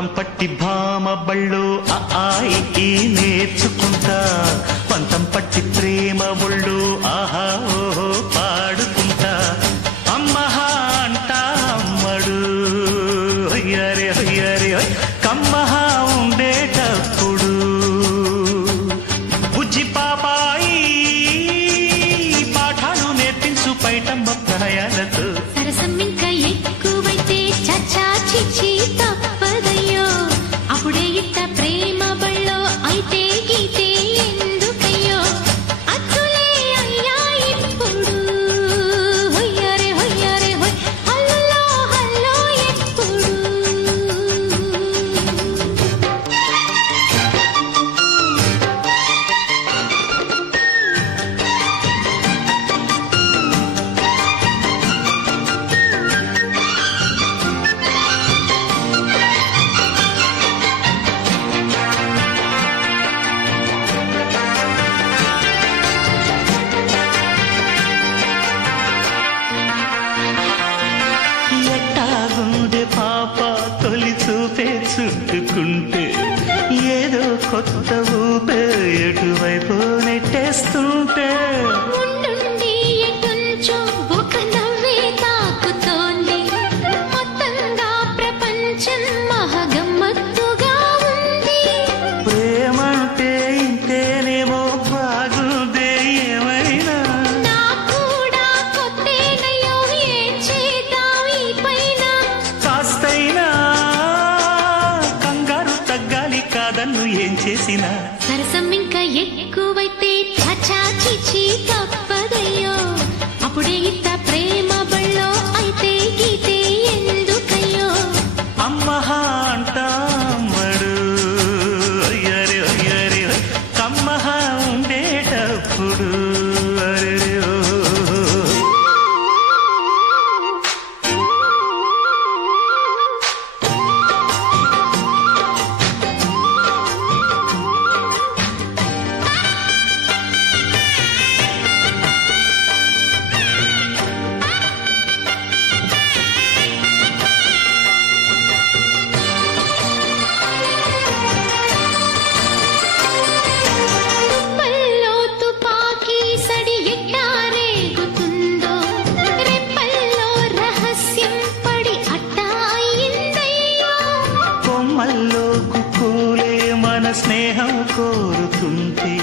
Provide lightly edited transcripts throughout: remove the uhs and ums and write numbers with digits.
బలపం పట్టి భామ బళ్ళు ఆయి నేర్చుకుంటా పంతం పట్టి ప్రేమ ఒళ్ళు ఆహా ఓహో పాడుకుంటా అమ్మహా అంటా అమ్మడు హొయ్యరే హొయ్యరే కమ్మహా ఉండేటప్పుడు బుజ్జి పాపాయి పాఠాలు నేర్పించు పైటమ్మ ప్రాయాలతో సరసం ఇంకా ఎక్కువైతే చచ్చా చిచ్చి తప్పదయ్యో అప్పుడే ఇట్ట ప్రేమ బళ్ళో అయితే గీతే ఎందుకయ్యో అచ్చులే అయ్యా ఇప్పుడు హొయ్యరే హొయ్యరే హొయ్ హల్లో హల్లో ఎప్పుడు ఎట్టాగుండే పాప తొలి చూపే చుట్టుకుంటే ఏదో కొత్త ఊపే ఎటువైపు నెట్టేస్తుంటే ఉండుండి ఎటుంచో ఒక నవ్వే తాకుతోంది మొత్తంగా ప్రపంచం మహగమ్మత్తుగా ఉంది ప్రేమంటే ఇంతేనేమో బాగుందే ఏమైనా నాకు కూడా కొత్తేనయ్యో ఏం చేద్దాం ఈ పైన కాస్తైనా కంగారు తగ్గాలి కాదన్ను ఏం చేసినా సరసం ఇంకా ఎక్కువైతే చచా చిచి తప్పదయ్యో అప్పుడే ఇట్ట ప్రేమ బళ్ళో అయితే గీతే ఎందుకయ్యో అమ్మహా అంటా అమ్మడు అయ్యరే అయ్యరే కమ్మహా ఉండేటప్పుడు అరెరే ఓ. పల్లో తుపాకీ సడి ఎట్టా రేగుతుందో రెప్పల్లో రహస్యం పడి అట్టా అయిందయ్యో కొమ్మల్లో కుక్కూలే మన స్నేహం కోరుతుంది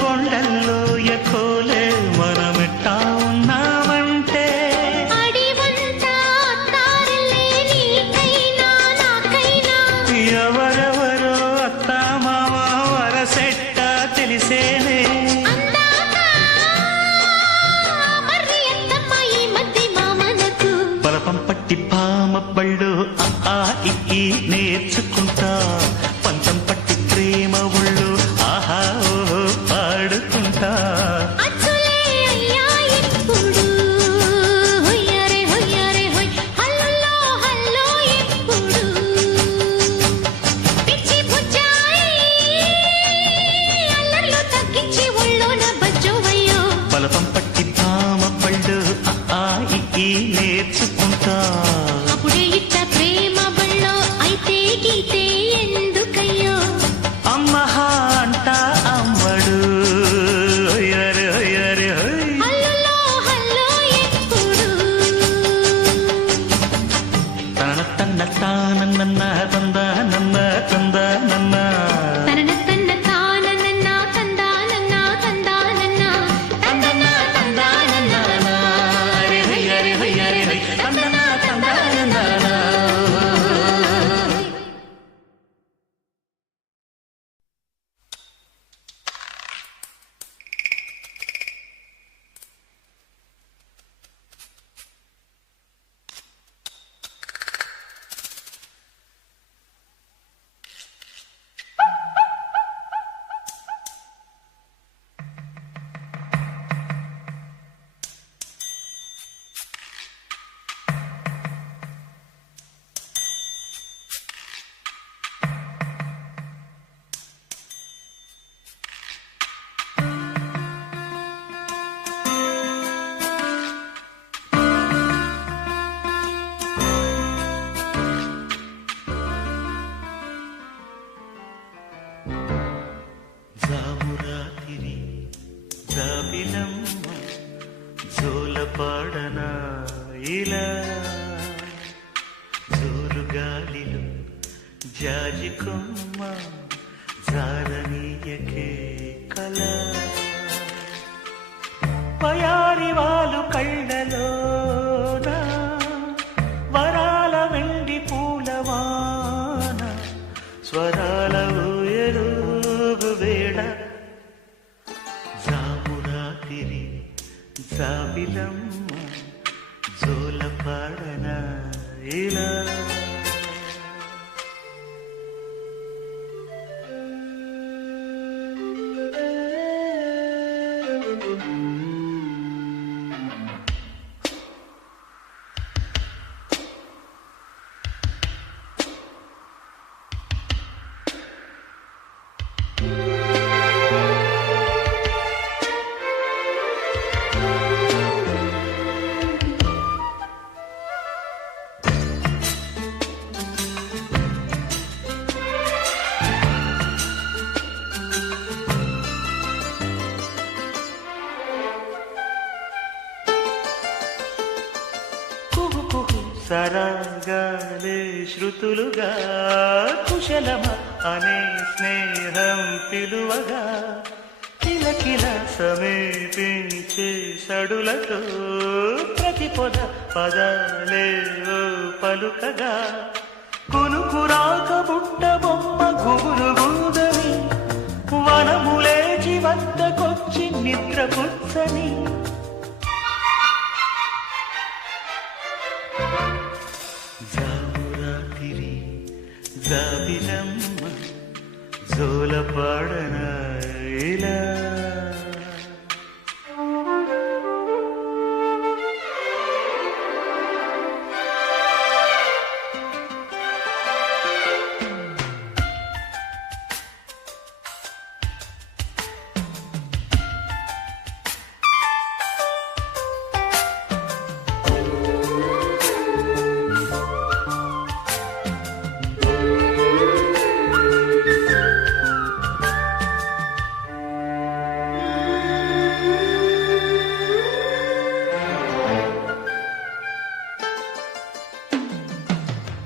కొండల్లో ఎకోలే మనమెట్టా ఉన్నామంటే అడివంతా అత్తారలే నీకైనా నాకైనా ఎవరెవరో అత్తా మామ వరసెట్ట తెలిసేనే అందాక మర్రి అత్తమ్మ ఈ మధ్య మామనకు బలపం పట్టి భామ బళ్ళు ఆ ఈ నేర్చుకుంటా పంతం పట్టి ప్రేమ ఒళ్ళు ఆహా ఓహో పాడుకుంటా అచ్చులే అయ్యా ఇప్పుడు హొయ్యరే హొయ్యరే హొయ్ హల్లో హల్లో ఎప్పుడు పిచ్చి బుజ్జాయి అల్లర్లు తగ్గించి ఒళ్ళోన బజ్జోవయ్యో బలపం పట్టి భామ బళ్ళు ఆ ఈ నేర్చుకుంటా అప్పుడే ఇట్ట ప్రేమ బళ్ళో అయితే గీతే ఎందుకయ్యో అమ్మహా అంటా అమ్మడు అయ్యరే అయ్యరే హల్లో హల్లో ఎప్పుడు తన తన్న తానన్న తందా నన్న తందా నన్న తనన తన్న తానన్న తందానన్న తందానన్న తందన తందానన్న హరే హరే హరే హరే తందన తందన జాజికొమ్మ జారనీయకే కళ పయారి వాళ్ళు కళ్ళలోన వరాల వెండి పూలవాన స్వరాల ఊయలుగు వేళ జామురాతిరి జాబిలమ్మ జోల పాడన ఇలా సరాగాలే శృతులుగా కుశలమ అనే స్నేహం పిలువగా కిలకిల సమీపించే సడులతో ప్రతి పొద పదాలే పలుకగా కునుకురాక బుట్ట బొమ్మ గుబురు గుందని వనములేచి వద్దకొచ్చి నిద్ర పుచ్చని జామురాతిరి జాబిలమ్మ జోల పాడన ఇలా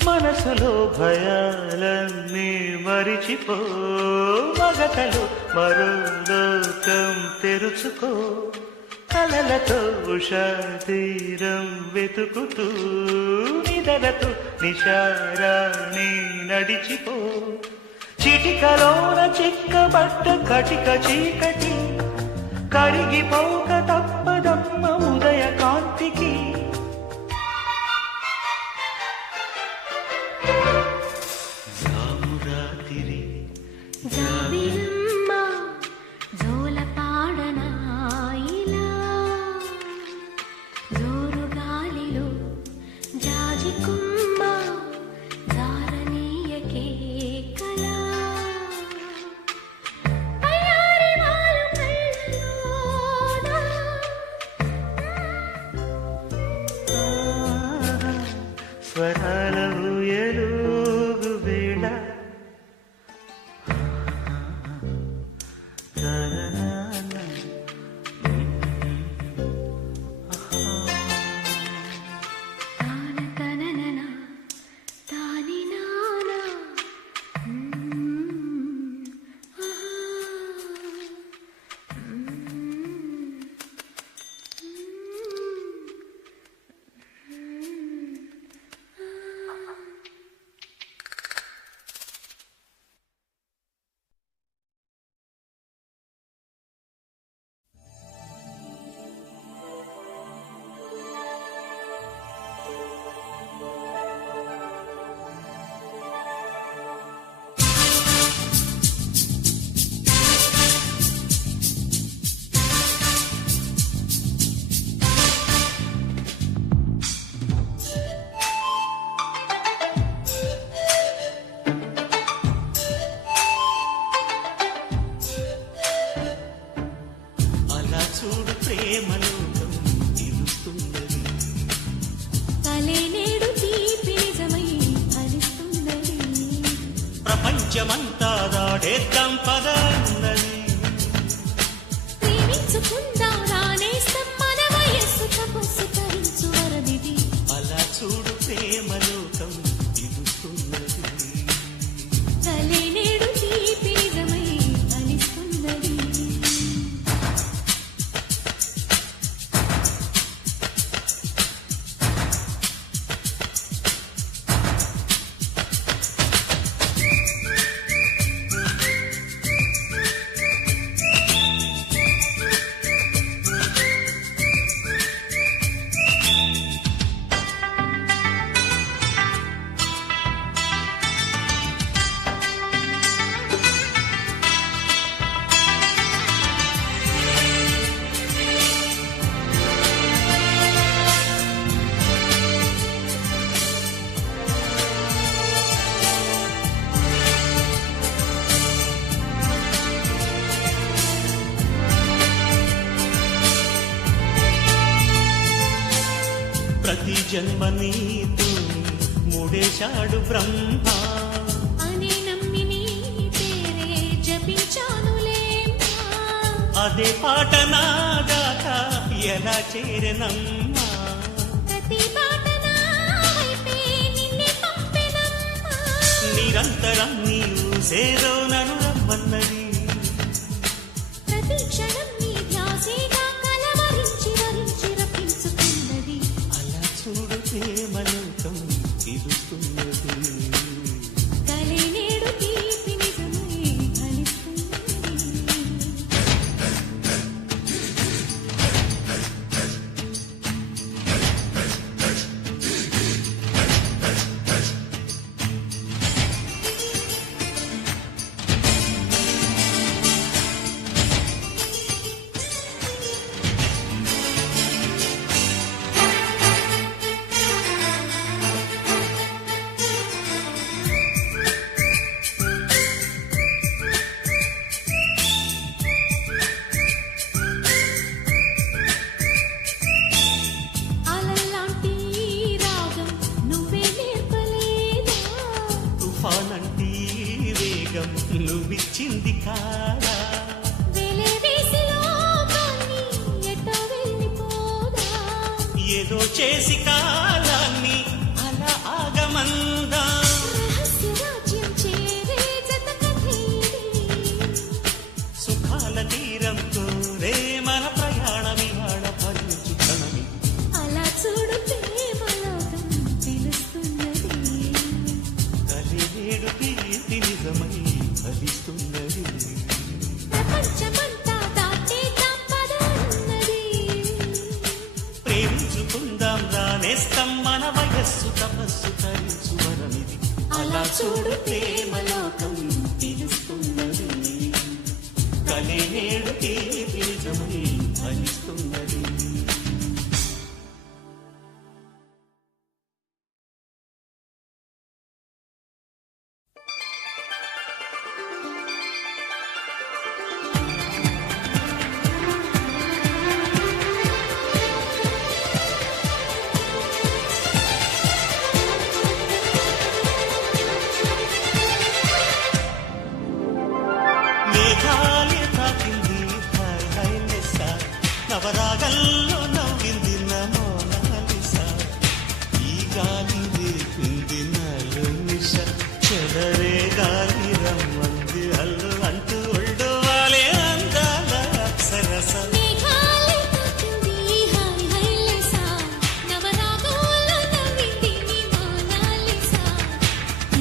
మనసులో భయాలన్నీ మరిచిపో మగతలో మరో లోకం తెరుచుకో కలలతో ఉషా తీరం వెతుకుతూ నిదలతో నిశారాణి నడిచిపో చిటికలోన చిక్కబట్ట కటిక చీకటి కరిగిపోక తప్పదమ్మ ఉదయ కాంతికి జాబిలమ్మ జోల పాడన ఇలా జోరు గాలిలో జాజికొమ్మ జారనీయకే కళ పయారి వాళ్ళు కళ్ళలోన స్వరాల ఊయలుగు వేళ చూడు ప్రేమలోకం ఇరుస్తున్నది తలే నేడు తీపి నిజమై ఫలిస్తున్నది ప్రపంచమంతా దాడేద్దాం పదన్నది ప్రేమించుకుందాం రానేస్తాం మన వయస్సు తపస్సు తరించు వరదిది అలా చూడు ప్రేమలోకం ఇరుస్తున్నది తోడేశాడు బ్రహ్మ అని నమ్మి నీ పేరే జపించానులేమ్మా. అదే పాట నాగాక ఎలా చేరనమ్మా ప్రతి పాట నా వైపే నిన్నే పంపెనమ్మా. నిరంతరం నీవు సేదో నన్ను రమ్మన్నది ప్రతి క్షణం నీ ధ్యాసేగా కలవరించి వరించి రప్పించుకున్నది. అలా చూడు ప్రేమలోకం తిరుగుతున్నది కలే నేడు తీపి నిజమై ఫలిస్తున్నది. అలల్లాంటి ఈ రాగం నువ్వే నేర్పలేదా? తుఫానంటి వేగం నువ్విచ్చింది కాదా వెలివేసి లోకాన్ని ఎటో వెళ్ళిపోదా? ఏదో చేసి కాలాన్ని అలా ఆగమందా రహస్య రాజ్యం చేరే జత కథేది. సుఖాల తీరంతో రే మన ప్రయాణమివాడ ఫలించు క్షణమి అలా చూడు ప్రేమలోకం తెలుస్తున్నది. కలినేడు కీర్తి నిజమై ఫలిస్తున్నది ప్రపంచమంతా దాటేద్దాం పద అన్నది. ప్రేమించుకుందాం రానేస్తాం మన వయస్సు తపస్సు తరించు వరమిది అలా చూడు ప్రేమలోకం తెలుస్తున్నది కలినేడు కీర్తి నిజమై ఫలిస్తున్నది మేఘాలే తాకింది హాయ్ హాయ్ లెస్స నవరాగల్లో నవ్వింది నా మోనాలిసా ఈ గాలి రేపింది నాలో నిశ చెదరే గాలి రమ్మంది అల్లు అంటూ ఒళ్ళు వాలే అందాల అప్సరస మేఘాలే తాకింది హాయ్ హై లెసా. నవరాగంలో నవ్వింది నీ మోనాలిసా.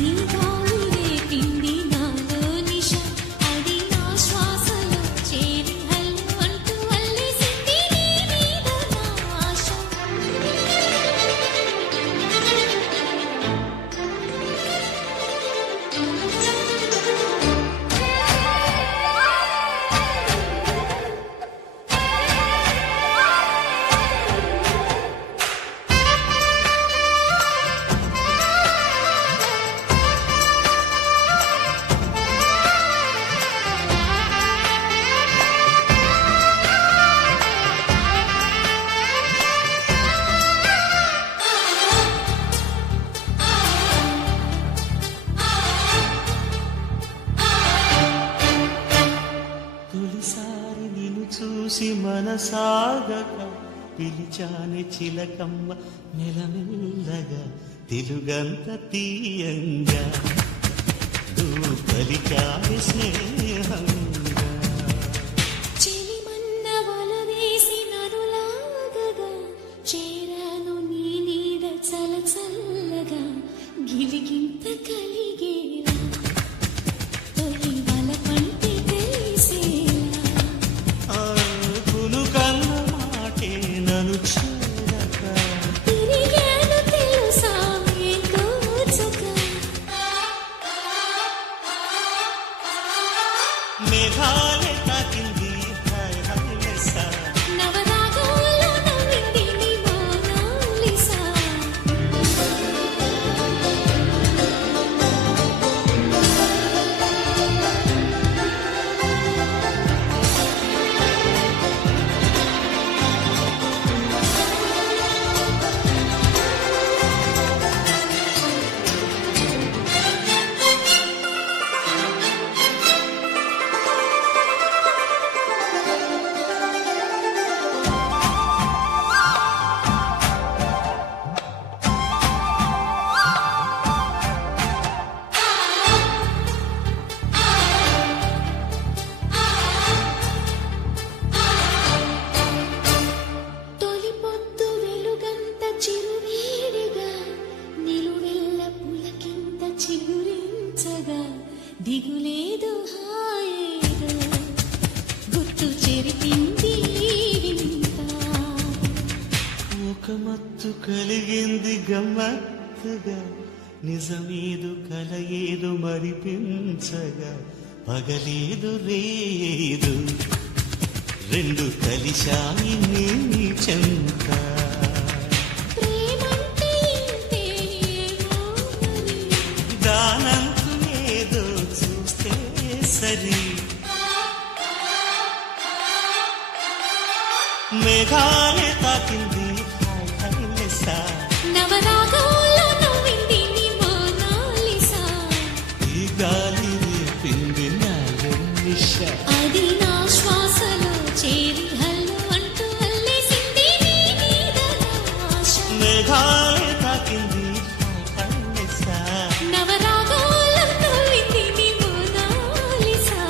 ఈ గాలి రేపింది నాలో నిశ. అది నా శ్వాసలో చేరి హల్లు అంటూ అల్లేసింది నీ మీద నా ఆశ. తొలిసారి నిన్ను చూసి మనసాగక పిలిచాని చిలకమ్మ మెలమెల్లగా తెలుగంత తీయంగా నువ్వు పలికాని స్నేహంగా చెలిమన్న వల వేసి నరులాగగా చేరాను నీ నీడ చల చల్లగా గిలిగింత కలిగేలా తొలి వల పంటి తెలిసేలా కునుకన్న మాటే నన్ను చూడక తిరిగాను తెలుసా మేకోచక. మే మత్తుగా నిజమేదు కల ఏదు మరిపించగా పగలేదు రేదు రెండు కలిశాయి నీ చెంత ప్రేమంటే ఇంతేమో మరి. దానంతు ఏదో చూస్తే సరి మేఘాలే తాకింది హైలెస్సా నవరాగాల్లో నవ్వింది నీ మోనాలిసా. ఈ గాలి రేపింది నా వెన్నెష అది నా శ్వాసలో చేరి హల్లు అంటూ అల్లేసింది నీ మీద నా ఆశ. మేఘాలే తాకింది హైలెస్సా నవరాగాల్లో నవ్వింది నీ మోనాలిసా.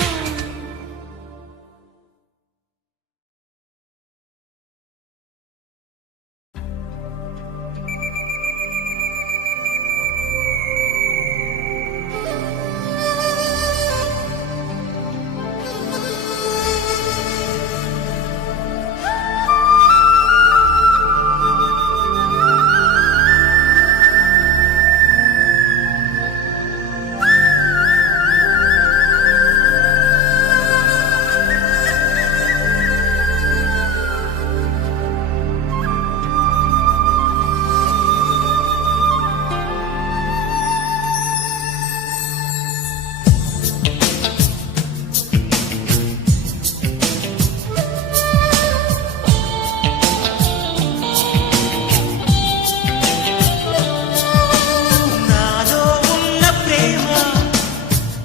నాలో ఉన్న ప్రేమ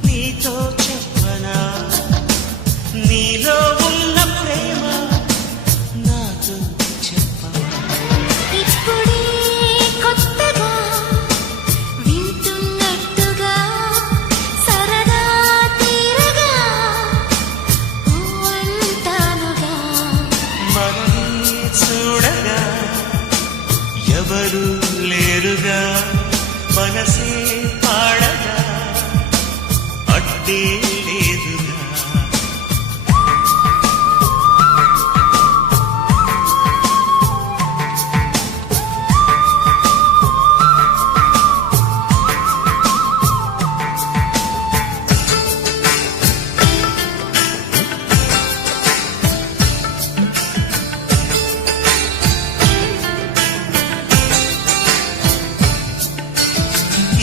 నీతో చెప్పనా నీలో ఉన్న ప్రేమ నాతో చెప్పనా ఇప్పుడే కొత్తగా వింటున్నట్టుగా సరదా తీరగా అంటానుగా. మనని చూడగా ఎవరు లేరుగా మనసే పాడగా అడ్డే లేదుగా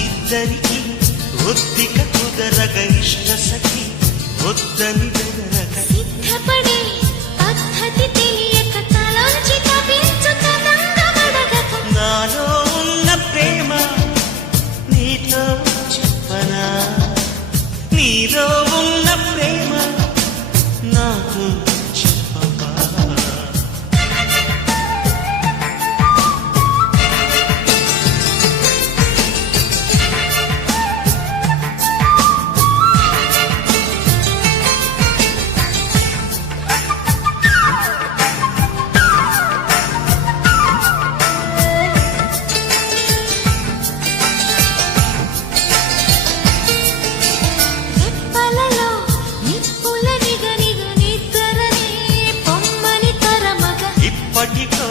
ఇద్దరికి ఒత్తిక కుదరగ ఇష్ట సఖి వద్దని బెదరగ సిద్ధపడే పద్ధతి తెలియక తలోంచి తప్పించు తనంగమడగక. నాలో ఉన్న ప్రేమ నీతో చెప్పనా నీలో ఉన్న ప్రేమ నాకు చెప్పవా రెప్పలలో నిప్పుల నిగనిగ నిద్రనే పొమ్మని తరమగ. ఇప్పటికో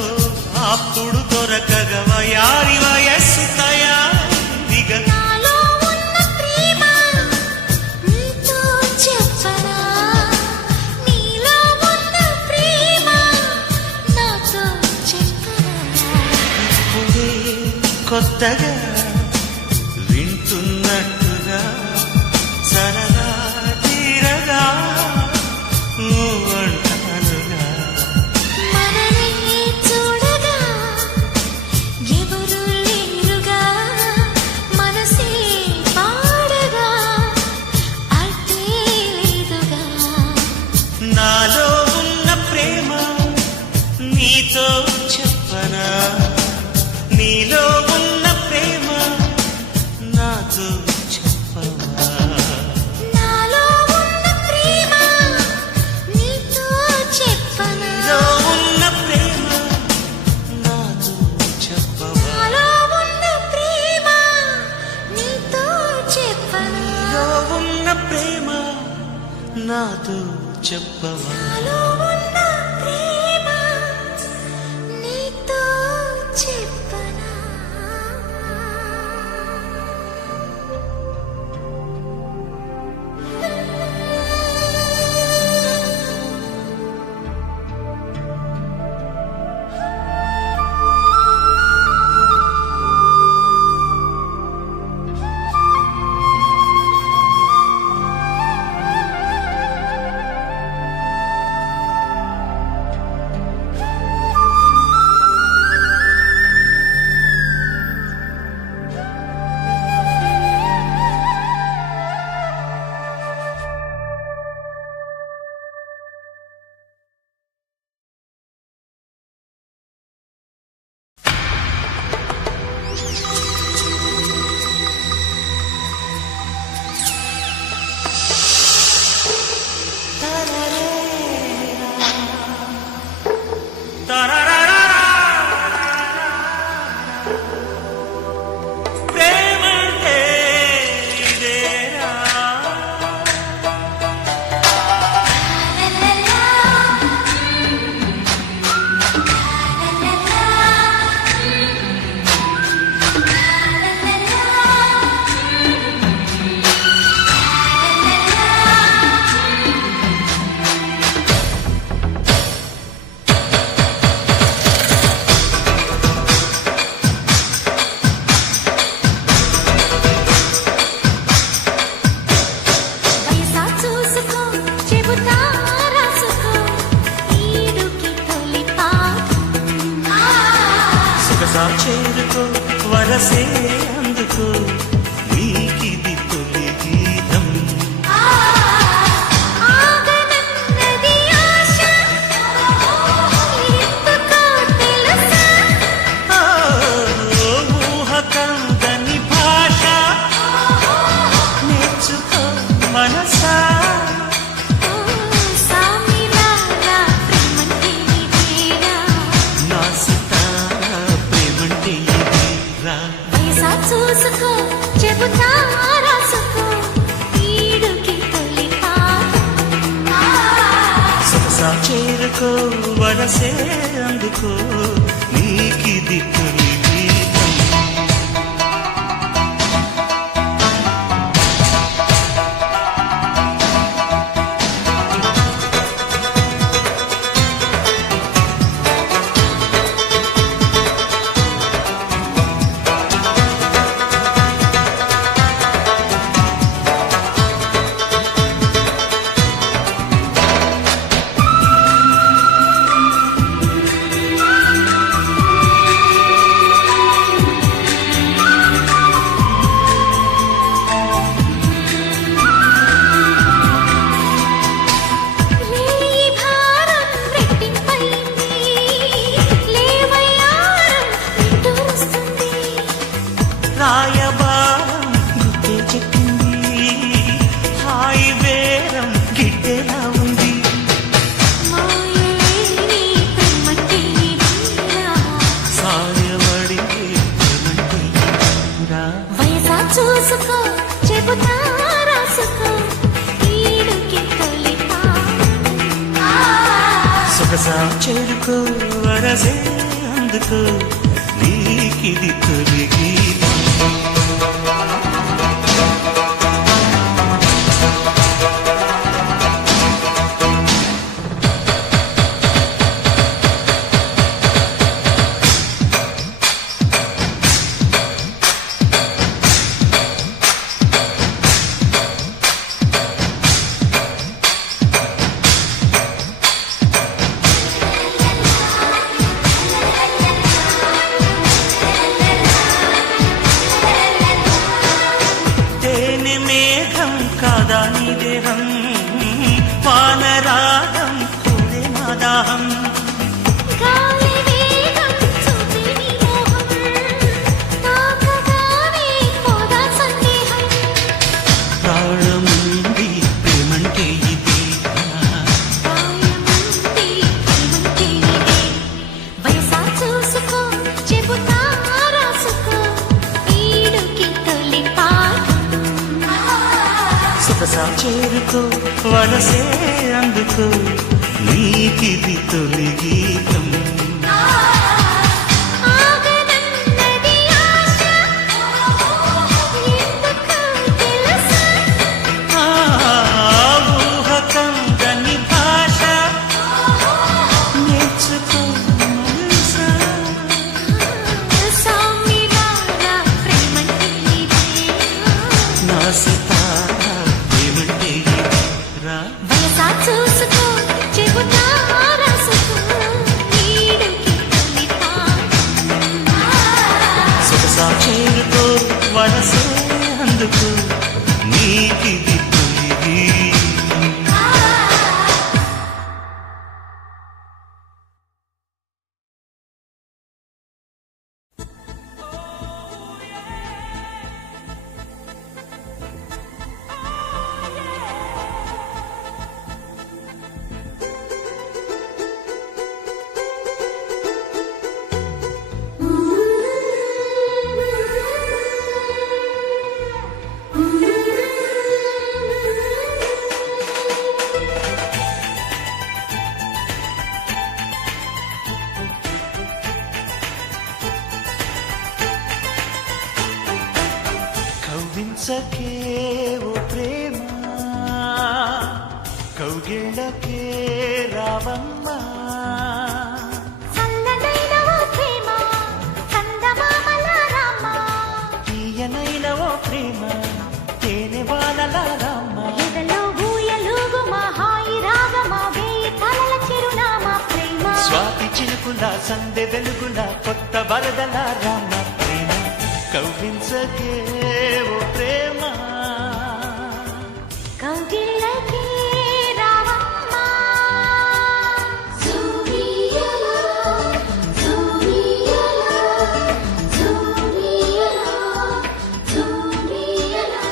అప్పుడు దొరకగ వయారి వయస్సు తయారిగ నాలో ఉన్న ప్రేమ నీతో చెప్పనా నీలో ఉన్న ప్రేమ నాతో చెప్పనా. ఇప్పుడే కొత్తగా వింటున్నట్టుగా సరదా తీరగా అంటానుగా మననే చూడగా ఎవరు లేరుగా మనసే పాడగా అడ్డే లేదుగా. నాలో ఉన్న ప్రేమ నీతో చెప్పనా నీలో ఉన్న ప్రేమ నాతో చెప్పవా నాలో ఉన్న ప్రేమ నీతో చెప్పనా. నీలో ఉన్న ప్రేమ నాతో చెప్పవా నాలో ఉన్న ప్రేమ నీతో చెప్పనా. నీలో ఉన్న ప్రేమ నాతో చెప్పవా నాలో ఉన్న ప్రేమ నీతో చెప్పనా. చెబుతా రాసుకో ఈడుకి తొలి పాఠం. సొగసా చేరుకో వరసే అందుకో నీకిది తొలి గీతం. లేయి భారం రెట్టింపైంది లేవయ్యారం నిట్టూరుస్తుంది. రాయబారం గుట్టే చెప్పింది హాయి బేరం గిట్టెలా ఉంది. మాయలేని ప్రేమంటే ఇదేనా? సాయబడితే ఏమంటే రా. వయసా చూసుకో చెబుతా రాసుకో ఈడుకి తొలి పాఠం. సొగసా చేరుకో వరసే అందుకో నీకిది తొలి గీతం. తేనె మేఘం కాదా నీ దేహం వానరాగం కూడే నా దాహం. గాలి వేగం చూపే నీ మోహం తాకగానే పోదా సందేహం. ప్రాణముంది ప్రేమంటే ఇది ప్రాయముంది ప్రేమంటే ఇదే. వయసా చూసుకో చెబుతా రాసుకో ఈడుకి తొలి పాఠం. సొగసా చేరుకో వరసే అందుకో నీకిది తొలి గీతం. ఆగనన్నది ఆశ ఎందుకో తెలుసా? ఆ ఊహ కందని భాష నేర్చుకో మనసా. సామివారా ప్రేమంటే ఇదేనా? నా సితారా ఏమంటే ఇది రా. వయసా చూసుకో చెబుతా రాసుకో ఈడుకి తొలి పాఠం. సొగసా చేరుకో వరసే అందుకో నీకిది తొలి గీతం. కవ్వించకే ఓ ప్రేమ కౌగిళ్ళకే రావమ్మా. చల్లనైన ఓ ప్రేమ కందమామల రామ. తీయనైన ఓ ప్రేమ తేనె వానల రామ. ఎదలో ఊయలుగు మా హాయి రాగమా వేయి తలల చిరునామా ప్రేమ. స్వాతి చినుకుల సందె వెలుగుల కొత్త వరదల రామ ప్రేమ. కవ్వించకే ఓ ప్రేమ కౌగిళ్ళకే రావమ్మ. జూమియలా జూమియలా జూమియలా జూమియలా.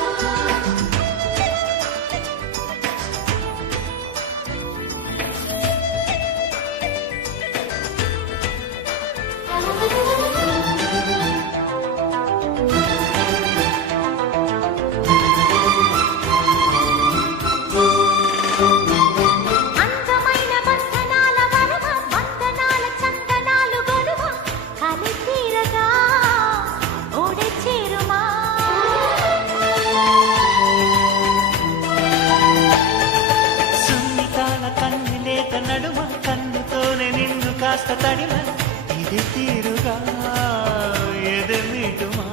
సున్నితాల కన్నెలేత నడుమ కన్నుతోనే నిన్ను కాస్త తడిమ ఇది తీరుగా ఎదమిటుమా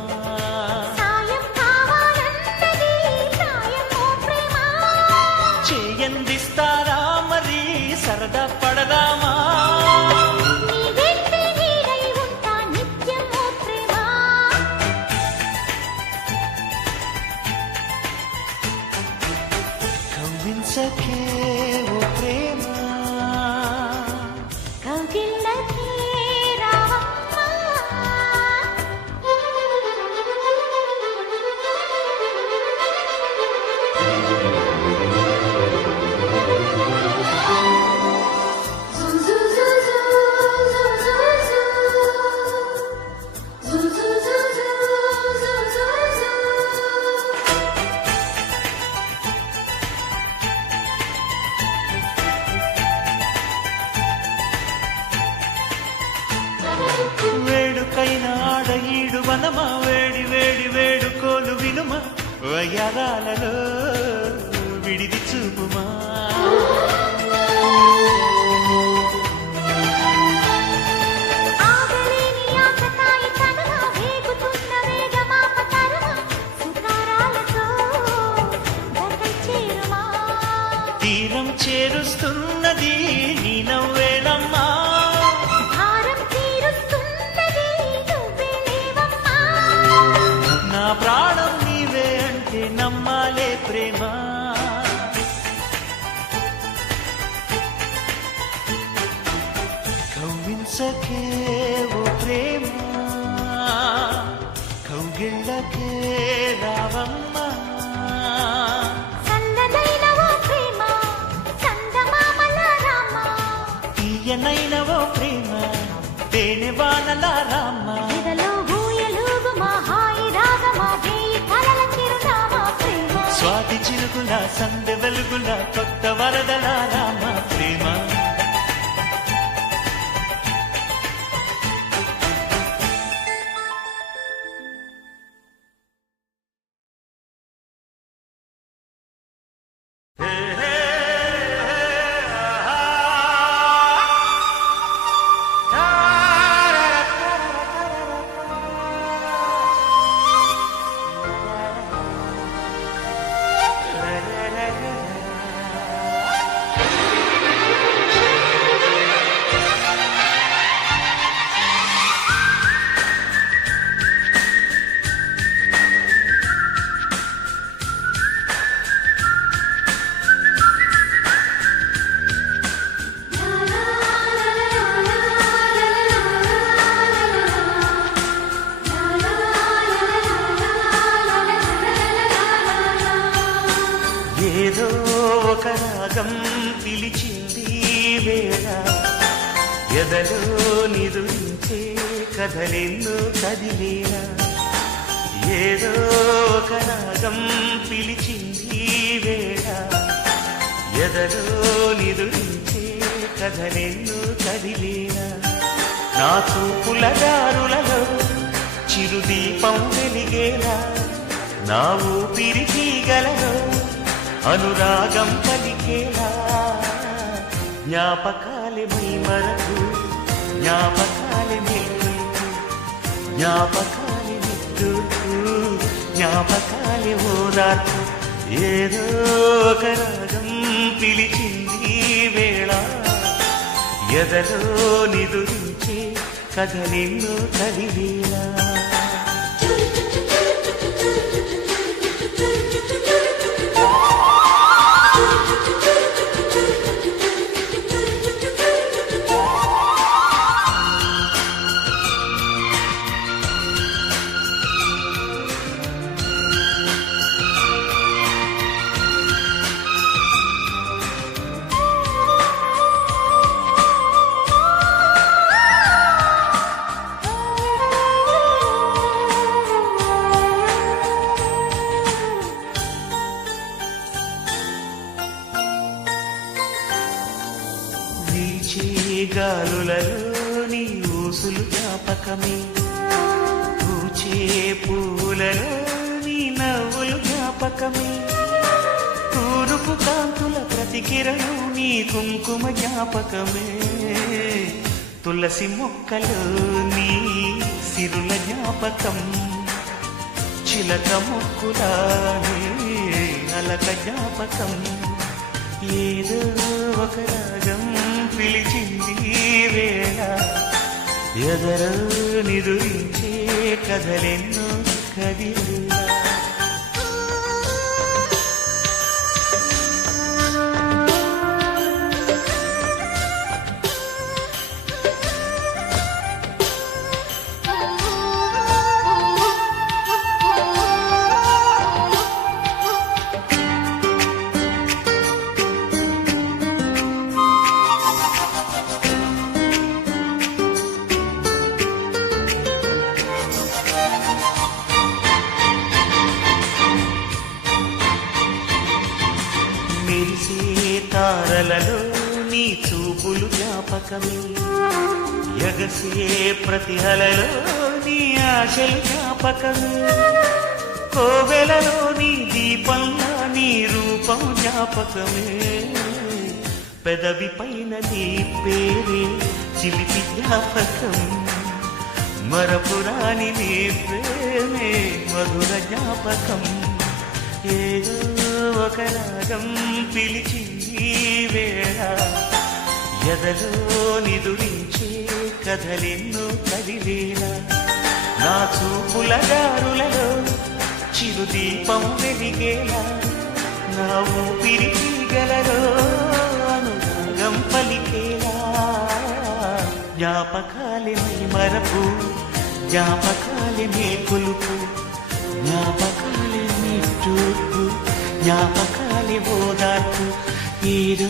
సాయం కావాలన్నది సాయమో ప్రేమ చేయందిస్తారా మరి సరదా పడదామా నీ వెంటే నీడై ఉంటా నిత్యమో ప్రేమ కవ్వించకే ఓ ప్రేమ కౌగిళ్ళకే రావమ్మా వేడుకైన ఆడ ఈడు వనమా వేడి వేడి వేడుకోలు వినుమా వయ్యారాలలో విడిది చూపుమా ఆగలేని ఆకతాయి తనువ వేగుతున్న వేగమాప తరువ సుతారాలతో దక్కై చేరుమా తీరం చేరుస్తున్నది నీ నవ్వేనమ్మా భారం తీరుస్తున్నది నువ్వే లేవమ్మా నా ప్రాణం నీవే అంటే నమ్మాలే ప్రేమ కవ్వించకే ఓ ప్రేమ కౌగిళ్ళకే రావమ్మా సన్నదైన ఓ ప్రేమ చందమామల రామ తీయనైన ఓ ప్రేమ తేనె వానల రామ్మ ఇదలో ఊయలూగుమా హాయి రాగమా వేయి కలల చిరునామా ప్రేమ స్వాతి చిలుకుల సందె వెలుగుల కొత్త వరదల రామ ప్రేమ ఏదో ఒక రాగం పిలిచింది వేళ ఎదలో నిదురించే కథలెన్నో కదిలేలా ఏదో ఒక రాగం పిలిచింది వేళ ఎదలో నిదురించే కథలెన్నో కదిలేలా నా చూపుల దారులలో చిరుదీపం వెలిగేలా నా ఊపిరి తీగలలో అనురాగం పలికేలా జ్ఞాపకాలే మై మరకు జ్ఞాపకాలే మేకు జ్ఞాపకాలే నిట్టూర్పు జ్ఞాపకాలే ఓదార్పు ఏదో ఒక రాగం పిలిచింది వేళ ఎదలో నిదురించే కథలెన్నో కదిలేలా గాలులలో నీ ఊసులు జ్ఞాపకమే పూచే పూలలో నీ నవ్వులు జ్ఞాపకమే జ్ఞాపకమే తూరుపు కాంతుల ప్రతికిరణం నీ కుంకుమ జ్ఞాపకమే తులసి మొక్కలో నీ సిరుల జ్ఞాపకం చిలక మొక్కులానే అలక జ్ఞాపకం ఏదో ఒక రాగం పిలిచింది వేళ ఎదరో నిదురించే కథలెన్నో కదిలేలా తారలలో నీ చూపులు జ్ఞాపకమే ఎగసే ప్రతి అలలో నీ ఆశలు జ్ఞాపకమే కోవెలలో నీ దీపంలో నీ రూపం జ్ఞాపకమే పెదవి పైన నీ పేరే చిలిపి జ్ఞాపకం మరపురాని నీ ప్రేమే మధుర జ్ఞాపకం ఏదో ఒక రాగం పిలిచింది వేళ ఎదలో నిదురించే కథలెన్నో కదిలేలా నా చూపుల దారులలో చిరుదీపం వెలిగేలా నా ఊపిరి తీగలలో అనురాగం పలికేలా జ్ఞాపకాలే మరపు జ్ఞాపకాలే కొలుపు జ్ఞాపకాలే తూర్పు జ్ఞాపకాలే ఓదార్పు ఏదో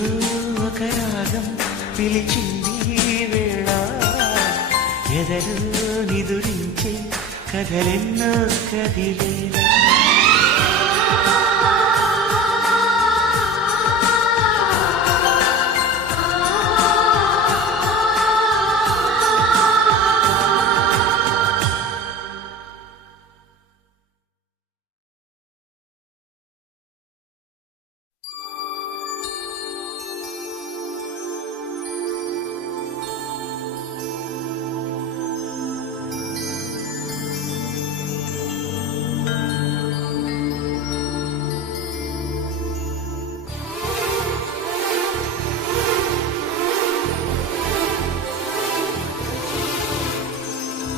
ఒక రాగం పిలిచింది వేళ ఎదలో నిదురించే కథలెన్నో కదిలేలా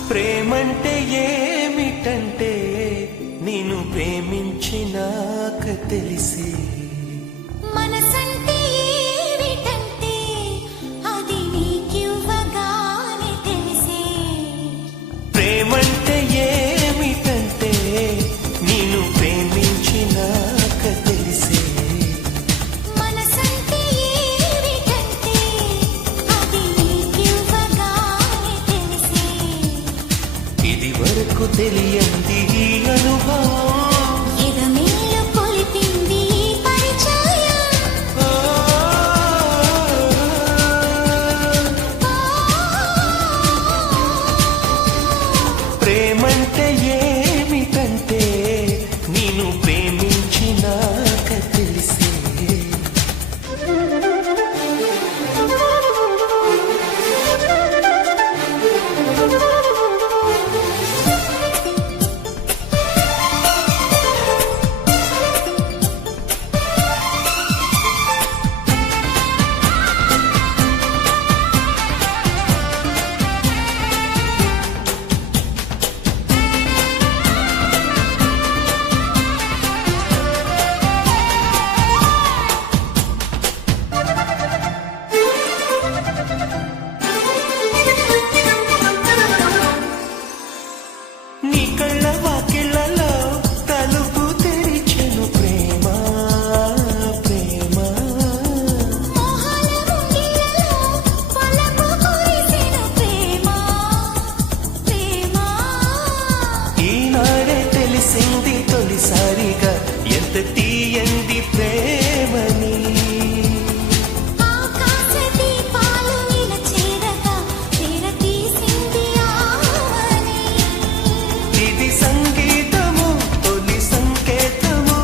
ప్రేమంటే ఏమిటంటే నిన్ను ప్రేమించినాక తెలిసి మనసంటే ఏమిటంటే అది నీకివ్వగానే తెలిసే ప్రేమంటే ఏమిటంటే నిన్ను ప్రేమించినాక తెలిసి మనసంటే ఏమిటంటే అది నీకివ్వగానే తెలిసే ఇది వరకు తెలియంది ఈ అనుభవం ఎదమేలు కొలిపింది పరిచయం ప్రేమంటే ఏమిటంటే నిన్ను ప్రేమించినాక తెలిసే నీ కళ్ళ వాకిళ్ళలో తలుపు తెరిచెను ప్రేమ ప్రేమ మోహాల ముంగిళ్ళలో పలపు కురిసెను ప్రేమ ప్రేమ ఈనాడే తెలిసింది తొలిసారిగా ఎంత తీయంది ప్రేమని ఆకాశ దీపాలు నిలచేరగా తెరతీసింది ఆమని ఇది సంగీతము తొలి సంకేతము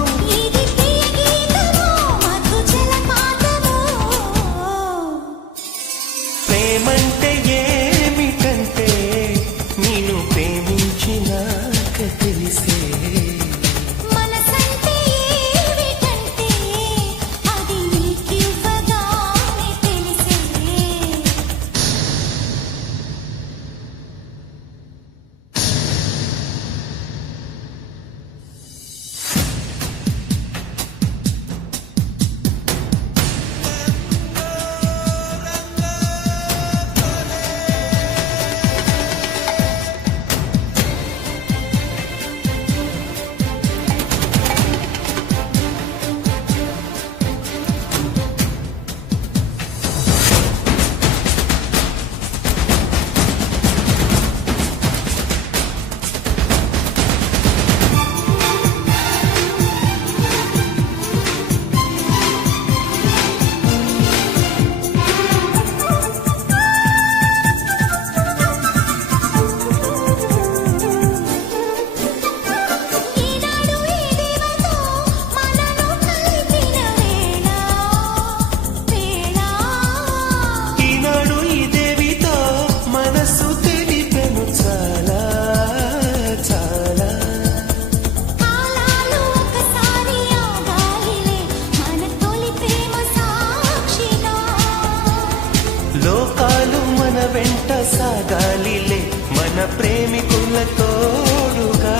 మన ప్రేమికుల తోడుగా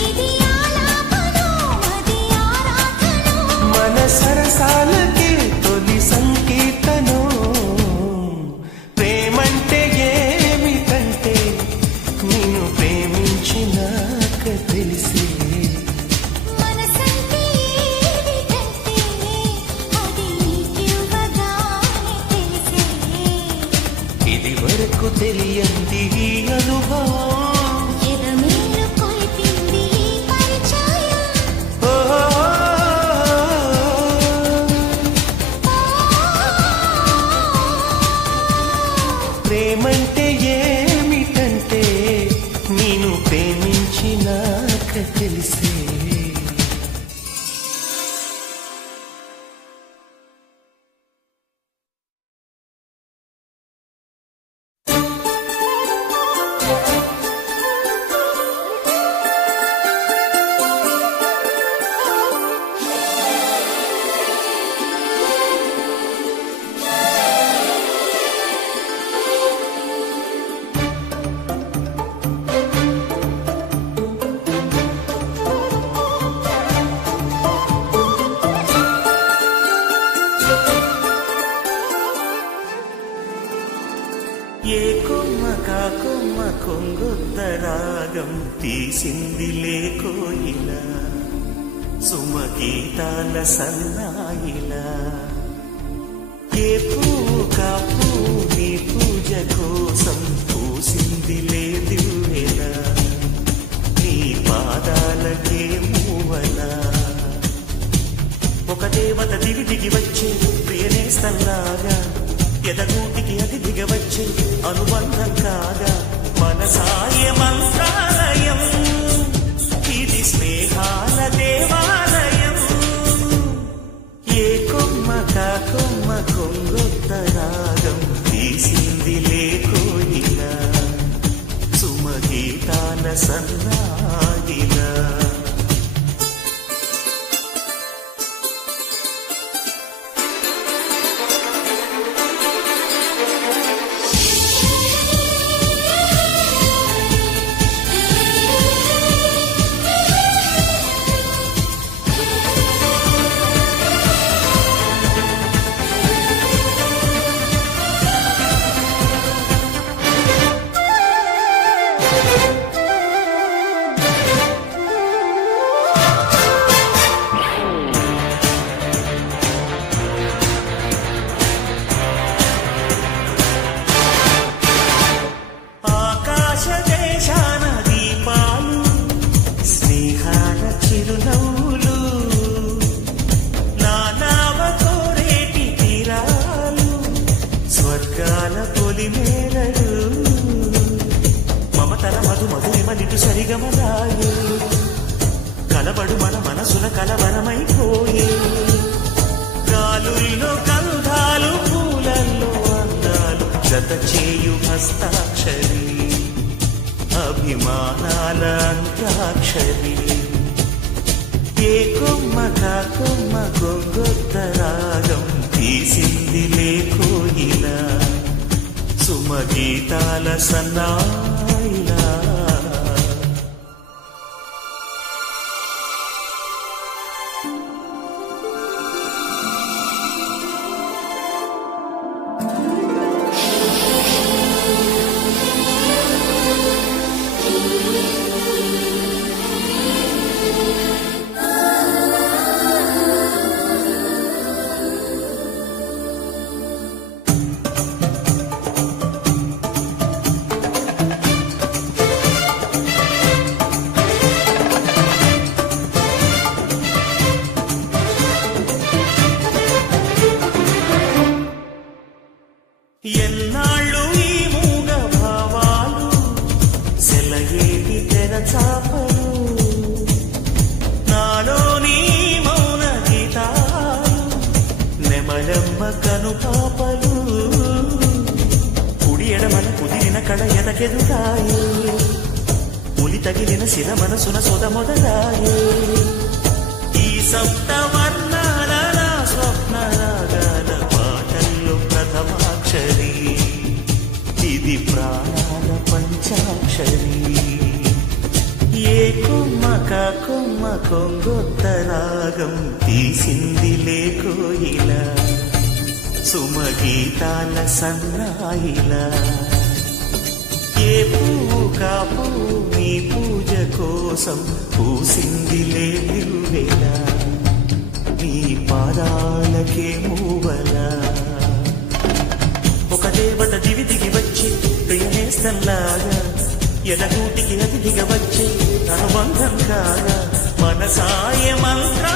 ఇది ఆలాపనో అది ఆరాధనో మన సరసాలకి తొలి సంకీర్తనో ప్రేమంటే ఏమిటంటే నిన్ను ప్రేమించినాక తెలిసే మనసంటే ఏమిటంటే అది నీకివ్వగానే తెలిసే ఇది వరకు తెలియంది ఈ అనుభవం ఎదమేలు కొలిపింది ఈ పరిచయం ఓ, ప్రేమంటే ఏమిటంటే నేను ప్రేమించినాక తెలిసే ఏ కొమ్మ కాకొమ్మ కొంగొద్ద రాగం తీసింది లేకోయిల సుమగీతాల సన్నాయిలా ఏ పువ్వు కాపు నీ పూజ కోసం పూసింది లేదువేళ నీ పాదాలకే మూవలా ఒక దేవత దిగి దిగి వచ్చే ప్రియనేస్తల్లాగా ఎదగూటికి అది దిగవచ్చే అనుబంధం కాగా మన సాయ మంత్రాలయం ఇది స్నేహాల దేవాలయం ఏ కొమ్మ కాకొమ్మ కొంగొద్ద రాగం తీసింది లేకోయిలా సుమగీతాల సన్నాగిలా ఆకాశ దేశాన దీపాలు స్నేహాల చిరునవ్వులు నానావ కోరేటి తీరాలు స్వర్గాల పొలిమేరలు మమతల మధు మధురిమలిటు సరిగమలాయే కలబడు మన మనసుల కలవరమైపోయే గాలుల్లో గంధాలు పూలల్లో అందాలు జత చేయు హస్తాక్షరి అభిమానాల అంత్యాక్షరి ఏ కొమ్మ కాకొమ్మ కొంగొద్ద రాగం తీసింది లేకోయిలా సుమగీతాల సన్నాయిలా ఎన్నాళ్ళు ఈ మూగ భావాలు సెలయేటి తెరచాపలు నాలోని మౌన గీతాలు నెమలమ్మ కనుపాపలు కుడి ఎడమన కుదిరిన కళ ఎదకెదురాయే ములి తగిలిన శిల మనసున సొద మొదలాయే ఈ సప్త వర్ణాల నా స్వప్న రాగాల పాటల్లో ప్రథమాక్షరి ఇది ప్రాణాల పంచ కొంగొత్త రాగం తీసింది లేకోయిలా సుమగీతాల సన్నాయిలా ఏ పువ్వు కాపు నీ పూజ కోసం పూసింది లేవేలా నీ పాదాలకే మూవలా ఒక దేవత దివి దిగి వచ్చి ప్రియనేస్తంలాగా ఎదగూటికి అతిథిగా వచ్చి అనుబంధం కాగా మన సాయ మంత్ర